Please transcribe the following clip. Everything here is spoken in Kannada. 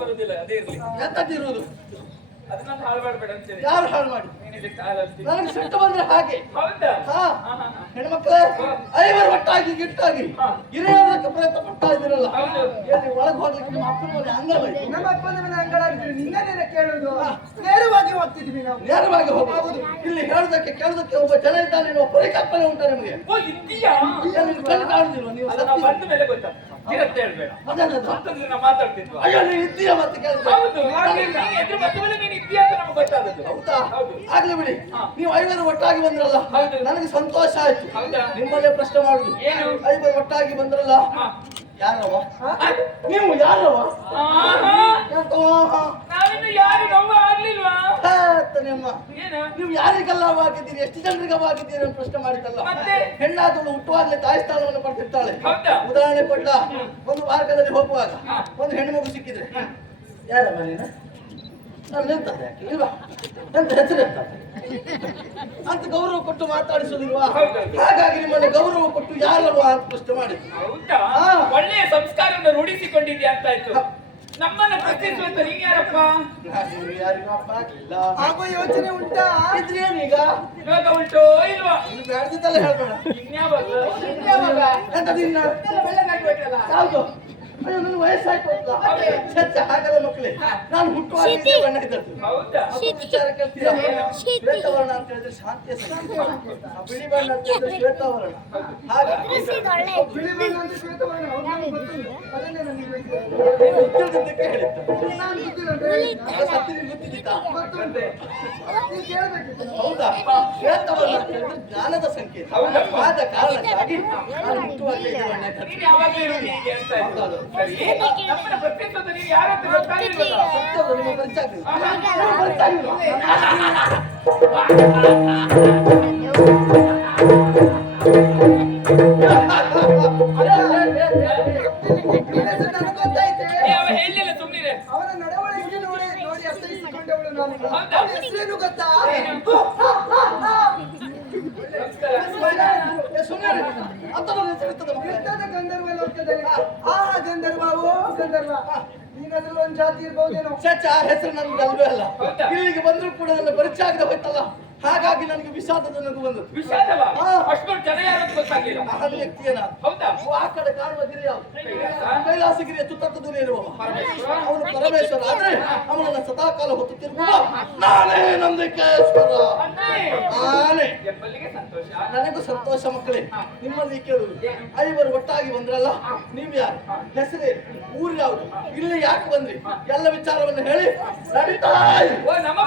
ಬರುದಿಲ್ಲ ಅದೇ ಇರ್ಲಿ. ಎಂತದಿರುವುದು? ಅದನ್ನ ಹಾಳು ಮಾಡ್ಬೇಡ ಅಂತೇಳಿ. ಯಾರು ಹಾಳು ಮಾಡಿ? ನನಗೆ ಸಿಟ್ಟು ಬಂದ್ರೆ ಹಾಗೆ. ಹೆಣ್ಮಕ್ಳೇ ಐವರು ಒಟ್ಟಾಗಿ ಗಿಟ್ಟಾಗಿ ಹಿರಿಯರಕ್ಕೆ ಪ್ರಯತ್ನ ಪಡ್ತಾ ಇದ್ದೀರಲ್ಲ, ಎಲ್ಲಿ ಒಳಗೆ ಹೋಗ್ಲಿಕ್ಕೆ ನಿಮ್ಮ ಅಪ್ಪನ ಮನೆ ಅಂಗಳವಾಯ್ತು. ನಮ್ಮ ಅಪ್ಪನ ಮನೆ ಅಂಗಳಾಗಿದ್ರೆ ನಿನ್ನೇನೆ ಕೇಳುದು. ನೇರವಾಗಿ ಹೋಗ್ತಿದ್ವಿ ನಾವು. ನೇರವಾಗಿ ಹೋಗುದು. ಇಲ್ಲಿ ಹೇಳುದಕ್ಕೆ ಕೇಳುದಕ್ಕೆ ಒಬ್ಬ ಜನ ಇದ್ದಾನೆ ಎನ್ನುವ ಪರಿಕಲ್ಪನೆ ಉಂಟಾ ನಿಮಗೆ? ನಿಮ್ಗೆ ಕಣ್ಣು ಕಾಣುದಿಲ್ವ? ನೀವು ಬಂದ ಮೇಲೆ ಗೊತ್ತಾಗ್ತದೆ. ಇರತ್ತೆ ಹೇಳ್ಬೇಡ. ಮಾತಾಡ್ತಿದ್ವ. ಅಯ್ಯೋ ನೀನು ಇದ್ದೀಯ ಮತ್ತೆ ಕೇಳಿದ್ರೆ. ನೀನು ಇದ್ದೀಯ ಅಂತ ನಮ್ಗೆ ಗೊತ್ತಾದದ್ದು. ಹೌದಾ? ಆಗ್ಲಿ ಬಿಡಿ. ನೀವು ಐವರು ಒಟ್ಟಾಗಿ ಬಂದ್ರಲ್ಲ, ನನಗೆ ಸಂತೋಷ ಆಯ್ತು. ನಿಮ್ಮಲ್ಲೇ ಪ್ರಶ್ನೆ ಮಾಡುದು. ಐವರು ಒಟ್ಟಾಗಿ ಬಂದ್ರಲ್ಲ, ಯಾರವ ನೀವು? ಯಾರವ? ನಾವಿನ್ನು ಯಾರಿಗೂ ಅವ್ವ ಆಗ್ಲಿಲ್ವಾ? ನೀವು ಯಾರಿಗೆಲ್ಲ ಆಗಿದ್ದೀರಿ, ಎಷ್ಟು ಜನರಿಗೆ ಆಗಿದ್ದೀರಿ ಅಂತ ಪ್ರಶ್ನೆ ಮಾಡಿದ್ದಲ್ಲ. ಹೆಣ್ಣಾದಳು ಹುಟ್ಟುವಾಗಲೇ ತಾಯಿ ಸ್ಥಾನವನ್ನು ಪಡೆದಿರ್ತಾಳೆ. ಉದಾಹರಣೆ ಕೊಟ್ಟ, ಒಂದು ಮಾರ್ಗದಲ್ಲಿ ಹೋಗುವಾಗ ಒಂದು ಹೆಣ್ಣು ಮಗು ಸಿಕ್ಕಿದ್ರೆ, ಯಾರಮ್ಮ ನೀನು? ನಾನು ನಿಲ್ತದೆ ಯಾಕೆ ಇಲ್ವಾ? ಎಂತ ಹೆಸರು ಅಂತ ಗೌರವ ಕೊಟ್ಟು ಮಾತಾಡಿಸೋದಿಲ್ವಾ? ಹಾಗಾಗಿ ನಿಮ್ಮನ್ನು ಗೌರವ ಕೊಟ್ಟು ಯಾರಲ್ವಾ ಅಂತ ಪ್ರಶ್ನೆ ಮಾಡಿದ್ರು. ಒಳ್ಳೆಯ ಸಂಸ್ಕಾರವನ್ನು ರೂಢಿಸಿಕೊಂಡಿದ್ಯಾ ಅಂತ ಆಯ್ತು. ನಮ್ಮನ್ನು ಪ್ರಶ್ನಿಸುವಂತ ನೀನ್ ಯಾರಪ್ಪ? ಯಾರಿಗಪ್ಪ ಆಗಿಲ್ಲ. ಆಗುವ ಯೋಚನೆ ಉಂಟಾ? ಇದ್ರೇನೀಗ ಇವಾಗ ಉಂಟೋ ಇಲ್ವಾ? ಇನ್ನು ಬ್ಯಾಡ್ದಿದ್ದಲ್ಲ ಹೇಳ್ಬೇಡ. ಎಂತ ನಿನ್ನ ಯಾವುದು? ಅಯ್ಯೋ ನನ್ನ ವಯಸ್ಸಾಯ್ತು ಅಂತ ಹಾಗಲ್ಲ ಮಕ್ಕಳೇ. ನಾನು ಹುಟ್ಟುವಾಗ ಬಣ್ಣ ಇದ್ದದ್ದು. ವಿಚಾರ ಕೇಳ್ತೀರಾ? ಶ್ವೇತವರ್ಣ ಅಂತ ಹೇಳಿದ್ರೆ ಶಾಂತಿಯ ಸಂಕೇತ, ಬಿಳಿ ಬಣ್ಣ ಅಂತ ಹೇಳಿದ್ರೆ ಶ್ವೇತವರ್ಣ. ಹಾಗಾಗಿ ಬಿಳಿ ಬಣ್ಣ ಅಂತ ಶ್ವೇತವರ್ಣ ಗೊತ್ತಿಲ್ಲದಕ್ಕೆ ಹೇಳಿದ್ದು. ನಾನು ಸತ್ಯ ಗೊತ್ತಿದ್ದಿತ್ತಾ? ಕೇಳಬೇಕಿತ್ತು. ಹೌದಾ? ಶ್ವೇತವರ್ಣ ಅಂತ ಹೇಳಿದ್ರೆ ಜ್ಞಾನದ ಸಂಕೇತ. ಆದ ಕಾರಣಕ್ಕಾಗಿ ನಾನು ಹುಟ್ಟುವಾಗ ಇದು ಬಣ್ಣ ಇದ್ದದ್ದು. ಸರಿ, ನಮ್ಮನ್ನ ಪ್ರಶ್ನಿಸೋದು ನೀವು ಯಾರಂತ ಗೊತ್ತಾಗಿಲ್ವಲ್ಲ? ಸತ್ಯವನ್ನು ನಿಮಗೆ ಪರಿಚಯ ಆಗ್ಲಿಲ್ಲ. ಹೇಳಿಲ್ಲ ಸುಮ್ಮನೆ. ಅವನ ನಡವಳಿಕೆ ನೋಡಿ ಅರ್ಥೈಸಿಕೊಂಡವಳು ನಾನು. ಹೆಸರೇನು ಗೊತ್ತಾ? ಗಂಧರ್ವ ಲೋಕದಲ್ಲಿ ಗಂಧರ್ವೋ ಗಂಧರ್ವ. ನೀನಾದ್ರೂ ಒಂದ್ ಜಾತಿ ಇರ್ಬಹುದೇನೋ. ಹೆಸರು ನನ್ಗೆ ಅಲ್ವೇ ಅಲ್ಲ. ಇಲ್ಲಿಗೆ ಬಂದ್ರು ಕೂಡ ನನ್ನ ಪರಿಚಯ ಆಗದೆ ಹೋಯ್ತಲ್ಲ, ಹಾಗಾಗಿ ನನಗೆ ವಿಷಾದದ ನಗು ಬಂದು. ವಿಷಾದವಾ? ಅಷ್ಟೊಂದು ಜನ ಯಾರು ಅಂತ ಗೊತ್ತಾಗಿಲ್ಲ. ಮಹಾನ್ ವ್ಯಕ್ತಿಯನ. ಹೌದಾ? ಆ ಕಡೆ ಕಾಣುವ ಗಿರಿ ಯಾವುದು? ಕೈಲಾಸಗಿರಿಯ ತುತ್ತದ ಇರುವ ಅವನು ಪರಮೇಶ್ವರ. ಆದ್ರೆ ಅವನನ್ನ ಸದಾಕಾಲ ಹೊತ್ತು ತಿರುಗುವ ನಾನೇ ನಂದಿಕೇಶ್ವರ. ನಾನೇ. ಸಂತೋಷ. ನನಗೂ ಸಂತೋಷ ಮಕ್ಕಳೇ. ನಿಮ್ಮಲ್ಲಿ ಕೇಳುವುದು, ಐವರು ಒಟ್ಟಾಗಿ ಬಂದ್ರಲ್ಲ, ನೀವು ಯಾರು? ಹೆಸರೇ? ಊರು ಯಾವುದು? ಇಲ್ಲಿ ಯಾಕೆ ಬಂದ್ರಿ? ಎಲ್ಲ ವಿಚಾರವನ್ನು ಹೇಳಿ ನಡೀತಾ. ನಮ್ಮ